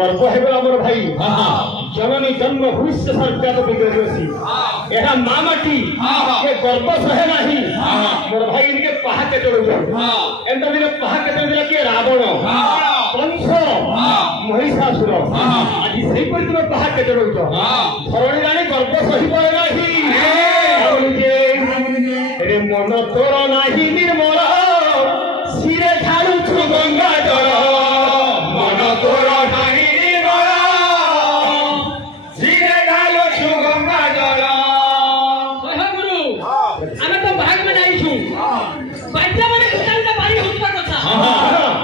गर्व है मोर भाई जननी जन्म हुई से सरकार यह माँ माटी ये गर्व सहे नहीं मोर भाई इनके पहाके चढ़ एंता दिन पहाके चढ़ के रावण कंस महिषासुर आज ଆଜି ସେଇପରି ତୁମେ ପାହାକେ ଚଢଉଛ ଧରଣୀ ରାଣୀ ଗର୍ବ ସହିବ ନାହିଁ ରେ ମନ ତୋର ନାହିଁ ନିର୍ମଳ ଶିରେ ଢାଳୁଛୁ ଗଙ୍ଗା ଜଳ ମନ ତୋର ନାହିଁ ନିର୍ମଳ ଶିରେ ଢାଳୁଛୁ ଗଙ୍ଗା ଜଳ ଗୁରୁ ଆମେ ତ ଭାଗ ମାନେ ଆଇଛୁ ବାଧ୍ୟ ମାନେ କୁଟାଲଟା ପାରି ହୋଉଥିବା କଥା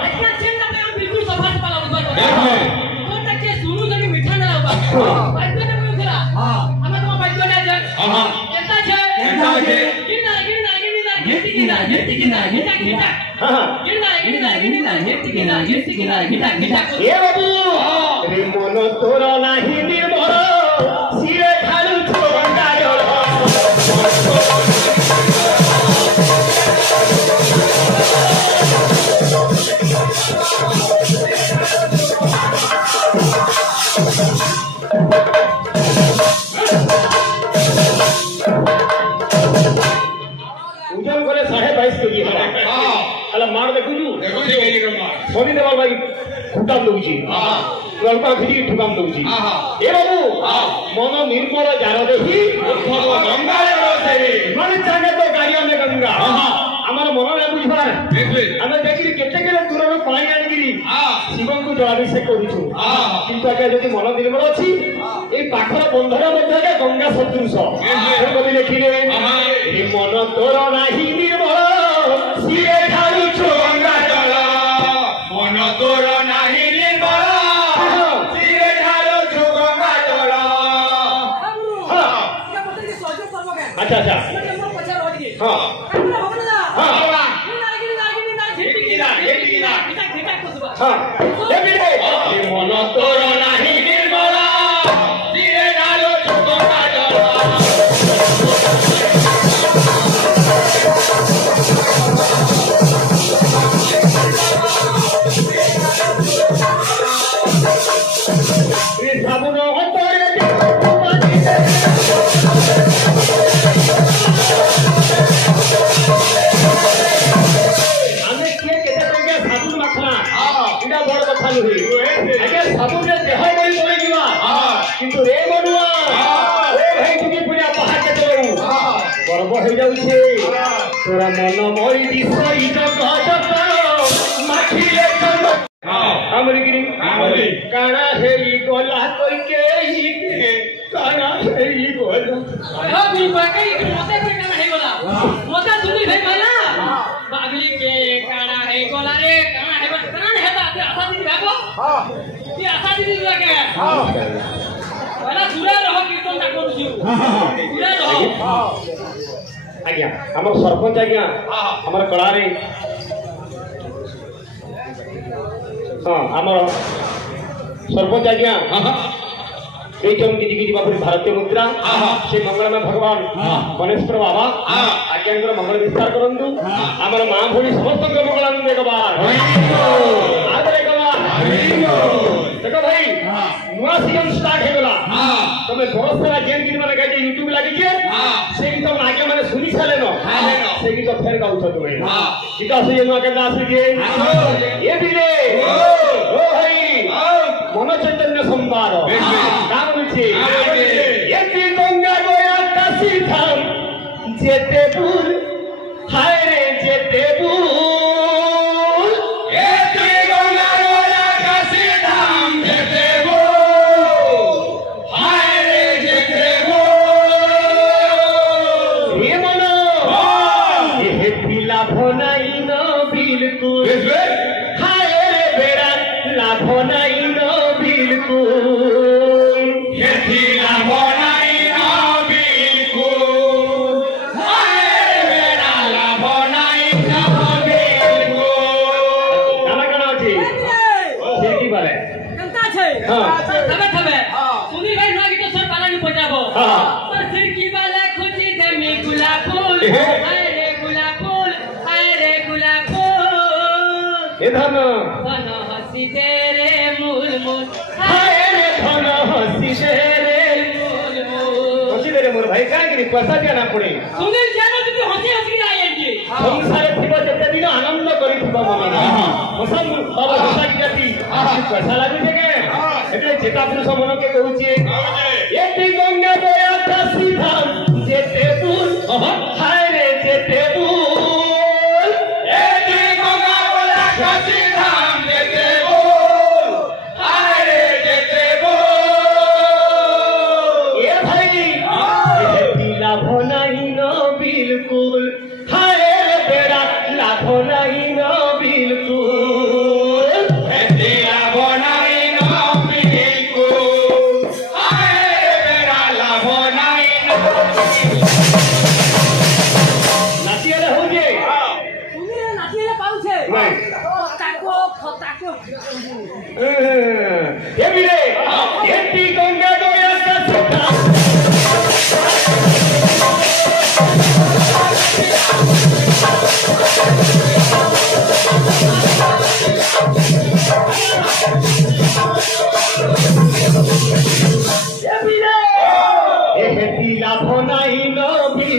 ଆଜ୍ଞା ଚିନ୍ତା ପାଇଁ ବିଲକୁଲ ସଫା ପାଲା ହୋଉଥିବା କଥା କୋଟା କେ ସୁରୁ ଜଣି ମିଠା ନା ବାବା ବାଧ୍ୟ ନା ମିଠା ଆମେ ତ ବାଧ୍ୟ ନା ଯା ଏଟା છે ગિરનાર એ બાબુ રે મન તોર નહીં નિર્મળ શિરે ઢાળું છો ગંગા જળ ওজন করে 22.5 কেজি ହେଲା ମାର ଦେଖୁଛୁ ଶନି ଦେବାର ଭାଇ ଠୁକାମ ଦଉଛି ଅଳ୍ପ ଖିରି ଠୁକାମ ଦଉଛି ଏ ବାବୁ ମନ ନିର୍ମଳ ଜାର ଦେଖି ମାନେ ଚାଙ୍ଗେ ତ ଗାଡ଼ି ଆମେ ଗଙ୍ଗା ଆମର ମନ ନା ବୁଝିବାର ଆମେ ଦେଖିକି କେତେ କେତେ ଦୂରରୁ ପାଣି ଆଣିକିରି ଶିବଙ୍କୁ ଜଳାଭିଷେକ କରୁଛୁ କିନ୍ତୁ ଆଜ୍ଞା ଯଦି ମନ ନିର୍ମଳ ଅଛି ଏଇ ପାଖର ବନ୍ଧର ମଧ୍ୟ ଆଜ୍ଞା ଗଙ୍ଗା ସଦୃଶ କବି ଲେଖିଲେ ଏ ମନ ତୋର ନାହିଁ ନିର୍ମଳ ଶିରେ ଢାଳୁଛୁ ଗଙ୍ଗା ଜଳ ମନ ତୋର ନାହିଁ ନିର୍ମଳ ଶିରେ ଢାଳୁଛୁ ଗଙ୍ଗା ଜଳ ଆଚ୍ଛା ଆଚ୍ଛା ହଁ ମନ ତୋର ନାହିଁ ନିର୍ମଳ ଶିରେ ଢାଳୁଛୁ ଗଙ୍ଗା ଜଳ ସାବୁନ ଆମେ କିଏ କେତେ ଟଙ୍କିଆ ସାବୁନ ମାଖନା ଏଇଟା ବଡ କଥା ନୁହେଁ ଆଜ୍ଞା ସାବୁନରେ ଦେହ ବଳି ପଡିଯିବା କିନ୍ତୁ ରେ ମନୁଆ ଏ ଭାଇ ତୁମେ ପୁରା ପାହାକେ ଚଳଉ ଗର୍ବ ହେଇଯାଉଛି ତୋର ମନ ମରି ଦିଶଇ ଜଗତ ମାଖିଲେ ଆମରିକିରି କାଣା ହେଇ ଗଲା କଇକେ କାଣା ହେଇ ଗଲା ଗୁରୁ ବାକେଇ ମତେ କଇ କାଣା ହେଇ ଗଲା ମତେ ସୁନି ଭାଇ କହିଲା ବାଗଲି କେ କାଣା ହେଇ ଗଲା ରେ କାଣା ହେବା କାଣା ହେବା তে আশা দিদি ভাবো তে আশা দিদি লাগে বলা দূরে রহ কীর্তনটা করছু দূরে রহ আজ্ঞা আমার সরপঞ্চ আজ্ঞা আমার কলারে আমার সরপঞ্চ আজ্ঞা এইচম কিছু কিছু বাপুর ভারতীয় মুদ্রা সেই মঙ্গলময় ভগবান গণেশ্বর বাবা আজ্ঞাঙ্কর মঙ্গল বিস্তার করন্তু আমার মা ভূমি সমস্ত মঙ্গলানন্দ একবার আদরে একবার দেখো ভাই নূয়া সিজন স্টার্ট হয়ে গলা তুমি বহুত সারা গেম গীত মানে গাইছে ইউটিউব লাগিছে সেই গীত আগে মানে শুনি সালে ন সেই গীত ফের গাউছ তুমি গীত আসে নূয়া কেন আসিছে এ দিলে ও ভাই মন চৈতন্য সম্বার গান হচ্ছে এটি গঙ্গা গয়া কাশি ধাম যেতে ভুল হায় রে যেতে ভুল এটি গঙ্গা গয়া কাশি ধাম যেতে ভুল হায় রে যেতে ভুল হে মন এ লাভ নাই ন বিলকুল হায় রে বেড়া লাভ নাই ন বিলকুল হেতি লাভ নাই ন বিলকুল হায় রে বেড়া লাভ নাই ন বিলকুল গানা গানা আছে সে কি বলে কান্তা আছে হ্যাঁ তবে তবে তুমি ভাই না গীত সব পালানি পজাবো पर फिर की वाला खुशी दे में गुलाब फूल हाय रे गुलाब फूल हाय रे गुलाब फूल ए धन हसी तेरे मूल मूल हाय रे धन हसी तेरे मूल मूल हसी तेरे मोर भाई काहे कि पैसा दिया ना पड़े सुनील जानो तुम हसी हसी आई है संसारे थिबो जते दिन आनंद करि ଥିବ ମନ ମସନ୍ ବାବା ଭାଷା କି ଜାତି କଥା ଲାଗୁଛେ କେ એટલે ચેતા પુરુષ મનો કે કહું છે એથી ગંગા ગયા તા સીધા જેતે ભૂલ હાય રે જેતે ભૂલ એથી ગંગા ગયા તા સીધા જેતે ભૂલ હાય રે જેતે ભૂલ એ ભાઈ એથી લાભો નહીં નો બિલકુલ હાય રે તેરા લાભો નહીં નો બિલકુલ એથી લાભો નહીં નો নাচিয়ালে হচ্ছে তুমি নাচিলে পাউছে তাকো ফতাকো এবিরে এটি গঙ্গা দয়া কাছটা এবিরে এটি লাভ নাই নবী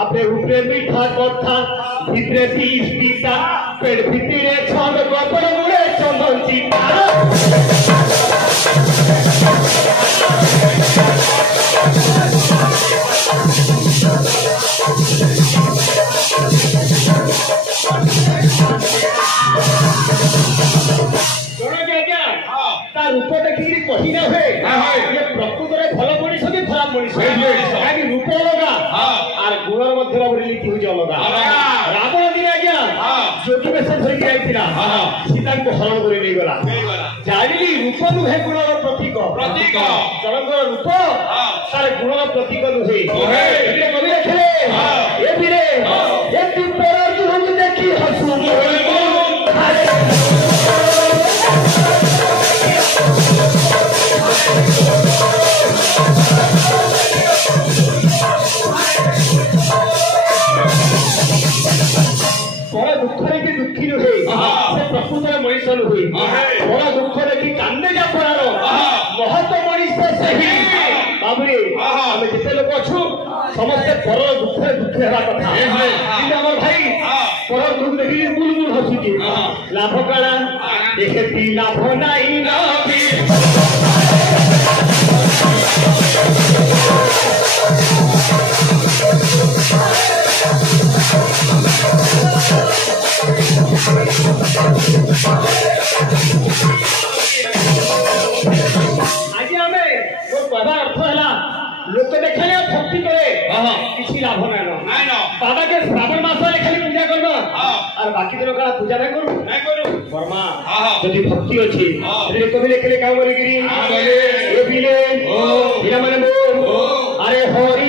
আপনি উপরে মিঠা কথা ভিতরে বিষ পিতা পেট ভিতরে ছন্দ কপড় মুড়ে চন্দন চিতা তার রূপ দেখি কহি না হয়ে প্রকৃতরে ভাল মনিষ কি খারাপ মনিষ কাহি রূপ অলগা আর গুণর মধ্যে লিখি হচ্ছে অলগা রাবণ দিন আজ্ঞা জ্যোতি বেশ ধরিকি যাইছিলা সীতাকে হরণ করে নিয়ে গলা জানিলি রূপ নুহে গুণর প্রতীক জনকর রূপ তার গুণর প্রতীক নুহে এগুলো কবি লেখিলে এ বীরে এ তুই পরার দুহু দেখি হসু বড় দুঃখ দেখি দুঃখী নুহে সে প্রকৃতরে মনিষ নুহে বড় দুঃখ দেখি কান্দে যা পড়ার মহৎ মনিষ সেই বাবুরে আমি যেতে লোক অছু সমস্তে পর দুঃখে দুঃখে হওয়া কথা কিন্তু আমার ভাই পর দুঃখ দেখি বুলবুল হসুছি লাভ কাଣା দেখে লাভ নাই নবী আজ আমি মোর কবার অর্থ হলা লোক দেখালে ভক্তি করে কিছু লাভ নাই বাবাকে শ্রাবণ মাসে খালি পূজা করব আর বাকি দিন কারা পূজা না করু বর্মা যদি ভক্তি আছে যদি কবি লেখলে কাউ বলে গিরি এ বিলে হিরা মানে আরে হরি